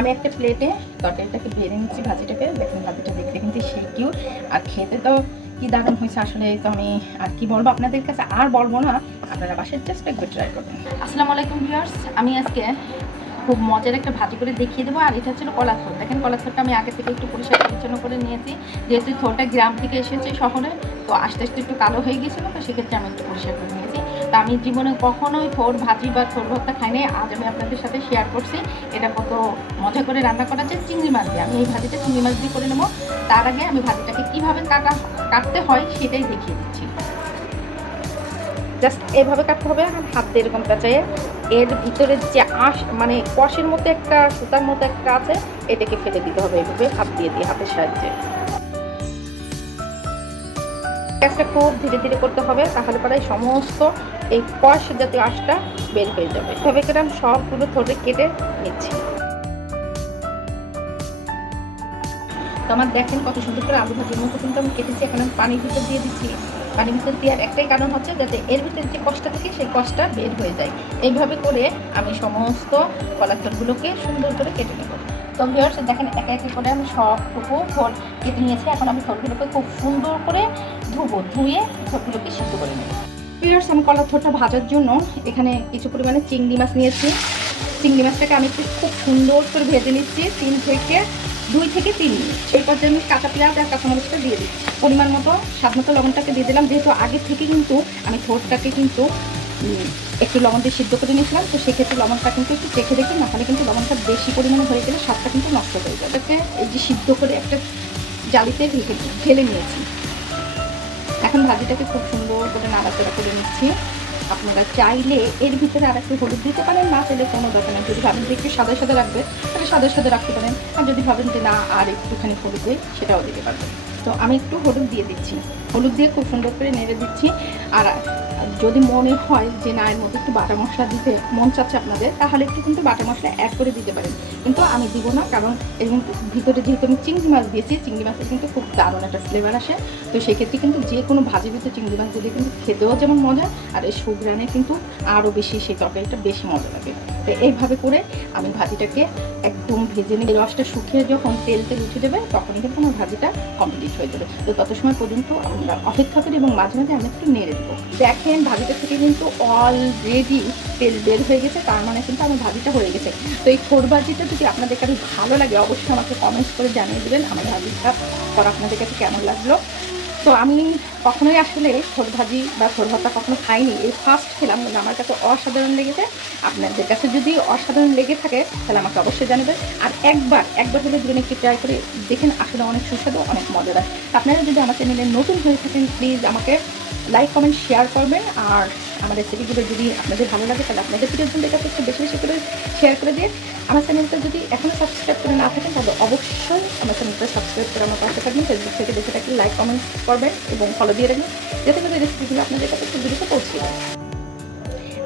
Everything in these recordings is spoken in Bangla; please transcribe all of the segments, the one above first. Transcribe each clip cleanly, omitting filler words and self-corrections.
আমি একটা প্লেটে তরকারিটাকে বেড়ে নিচ্ছি, ভাজিটাকে। দেখুন ভাজিটা দেখতে কিন্তু সেই কিউট, আর খেতে তো কি দারুণ হয়েছে আসলে। তো আমি আর কি বলবো আপনাদের কাছে, আর বলবো না, আপনারা বাসায় জাস্ট একবার ট্রাই করবেন। আসসালামু আলাইকুম ভিউয়ার্স, আমি আজকে খুব মজার একটা ভাজি করে দেখিয়ে দেবো। আর এটা হচ্ছে কলার থোড়। দেখেন কলার থোড়টা আমি আগে থেকে একটু পরিষ্কার পরিচ্ছন্ন করে নিয়েছি, যেহেতু থোড়টা গ্রাম থেকে এসেছে শহরে, তো আস্তে আস্তে একটু কালো হয়ে গেছিলো, তো সেক্ষেত্রে আমি একটু পরিষ্কার করে নিয়েছি। তো আমি জীবনে কখনোই থোড় ভাজি বা থোড় ভর্তা খাই নাই, আজ আমি আপনাদের সাথে শেয়ার করছি এটা কত মজা করে রান্না করা যায় চিংড়ি মাছ দিয়ে। আমি এই ভাজিটা চিংড়ি মাছ দিয়ে করে নেবো। তার আগে আমি ভাজিটাকে কীভাবে কাটতে হয় সেটাই দেখিয়ে দিচ্ছি। জাস্ট এভাবে কাটতে হবে, হাত দিয়ে এরকম পেঁচায়ে এর ভিতরে যে মানে কষের মতো একটা সুতার মতো একটা আছে, এটাকে ফেলে দিতে হবে এইভাবে হাত দিয়ে হাতের সাহায্যে। গ্যাসটা খুব ধীরে ধীরে করতে হবে, তাহলে পরে সমস্ত এই কষ জাতীয় আঁশটা বের হয়ে যাবে। এভাবে করে আমি সবগুলো থোড়ে কেটে নিচ্ছি। তো আমার দেখেন কত সুন্দর করে আলু ভাজির মতো কিন্তু আমি কেটেছি। এখন আমি পানির ভিতর দিয়ে দিচ্ছি। পানির ভিতর দেওয়ার একটাই কারণ হচ্ছে যাতে এর ভিতরে যে কষটা থাকে সেই কষটা বের হয়ে যায়। এইভাবে করে আমি সমস্ত কলার থোড়গুলোকে সুন্দর করে কেটে নেব। তো ভিউয়ার্স দেখেন একে একে করে আমি সবটুকু থোড় কেটে নিয়েছি। এখন আমি থোড়গুলোকে খুব সুন্দর করে ধুয়ে থোড়গুলোকে সিদ্ধ করে নেব। ভিউয়ার্স আমি কলার থোড়টা ভাজার জন্য এখানে কিছু পরিমাণে চিংড়ি মাছ নিয়েছি। চিংড়ি মাছটাকে আমি একটু খুব সুন্দর করে ভেজে নিচ্ছি 2 থেকে 3 মিনিট। এই পর্যায়ে আমি কাঁচা পেঁয়াজ আর কাঁচামরিচটা দিয়ে দিই। পরিমাণ মতো স্বাদ মতো লবণটাকে দিয়ে দিলাম, যেহেতু আগে থেকে কিন্তু আমি থোড়টাকে কিন্তু একটু লবণ দিয়ে সিদ্ধ করে নিয়েছিলাম, তো সেক্ষেত্রে লবণটা কিন্তু একটু চেখে দেখি, নাহলে কিন্তু লবণটা বেশি পরিমাণে হয়ে গেলে স্বাদটা কিন্তু নষ্ট হয়ে যাবে। এটাকে এই যে সিদ্ধ করে একটা জালিতে ঢেলে নিয়েছি। এখন ভাজিটাকে খুব সুন্দর করে নাড়াচাড়া করে নিচ্ছি। আপনারা চাইলে এর ভিতরে আর একটু হলুদ দিতে পারেন, না চাইলে কোনো দরকার নেই। যদি ভাবেন যে একটু সাদা সাদা রাখবে তাহলে সাদা সাদা রাখতে পারেন, আর যদি ভাবেন যে না আর একটুখানি হলুদ দেয় সেটাও দিতে পারবেন। তো আমি একটু হলুদ দিয়ে দিচ্ছি, হলুদ দিয়ে খুব সুন্দর করে নেড়ে দিচ্ছি। আর যদি মনে হয় যে না এর মধ্যে একটু বাটা মশলা দিতে মন চাচ্ছে আপনাদের, তাহলে একটু কিন্তু বাটা মশলা অ্যাড করে দিতে পারেন, কিন্তু আমি দিব না, কারণ এর ভিতরে যেহেতু আমি চিংড়ি মাছ দিয়েছি, চিংড়ি মাছের কিন্তু খুব দারুণ একটা ফ্লেভার আসে। তো সেক্ষেত্রে কিন্তু যে কোনো ভাজির ভিতরে চিংড়ি মাছ দিলে কিন্তু খেতেও যেমন মজা, আর এই সুঘ্রাণে কিন্তু আরও বেশি সেই তরকারিটা বেশি মজা লাগে। তো এইভাবে করে আমি ভাজিটাকে একদম ভেজে নিয়ে রসটা শুকিয়ে যখন তেল উঠে যাবে, তখনই কিন্তু আমার ভাজিটা কমপ্লিট হয়ে যাবে। তো তত সময় পর্যন্ত আমরা অপেক্ষা করি এবং মাঝে মাঝে আমি একটু নেড়ে দেবো। দেখেন ভাজিটা থেকে কিন্তু অলরেডি তেল বের হয়ে গেছে, তার মানে কিন্তু আমার ভাজিটা হয়ে গেছে। তো এই থোড় ভাজিটা যদি আপনাদের কাছে ভালো লাগে অবশ্যই আমাকে কমেন্টস করে জানিয়ে দেবেন আমার ভাজিটা করা আপনাদের কাছে কেমন লাগলো। তো আমি কখনোই আসলে থোড় ভাজি বা থোড় ভর্তা কখনো খাইনি, এই ফার্স্ট খেলাম, কিন্তু আমার কাছে অসাধারণ লেগেছে। আপনাদের কাছে যদি অসাধারণ লেগে থাকে তাহলে আমাকে অবশ্যই জানাবেন। আর একবার হলে দুজন একটু ট্রাই করে দেখেন, আসলে অনেক সুস্বাদু, অনেক মজাদার। আপনারা যদি আমার চ্যানেলে নতুন হয়ে থাকেন প্লিজ আমাকে লাইক কমেন্ট শেয়ার করবেন। আর আমার রেসিপিগুলো যদি আপনাদের ভালো লাগে তাহলে আপনাদের প্রিয়জনদের কাছে একটু বেশি বেশি করে শেয়ার করে দিয়ে আমার চ্যানেলটা যদি এখনও সাবস্ক্রাইব করে না থাকেন তাহলে অবশ্যই আমার চ্যানেলটা সাবস্ক্রাইব করে আমার পাশে থাকবেন। ফেসবুক থেকে দেখে থাকলে লাইক কমেন্ট করবেন এবং ফলো দিয়ে রাখবেন, যাতে করে রেসিপিগুলো আপনাদের কাছে খুব দ্রুত পৌঁছে যায়।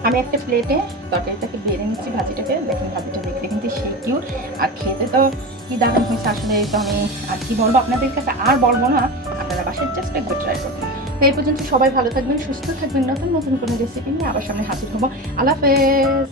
আমি একটা প্লেটে তরকারিটাকে বেড়ে নিচ্ছি, ভাজিটাকে। দেখুন ভাজিটা দেখতে কিন্তু সেই কিউট, আর খেতে তো কি দারুণ হয়েছে আসলে। তো আমি আর কি বলবো আপনাদের কাছে, আর বলবো না, আপনারা বাসায় জাস্ট একবার ট্রাই করবেন। তো এই পর্যন্ত সবাই ভালো থাকবেন, সুস্থ থাকবেন, নতুন নতুন কোনো রেসিপি নিয়ে আবার সামনে হাজির হবো। আল্লাহ হাফেজ।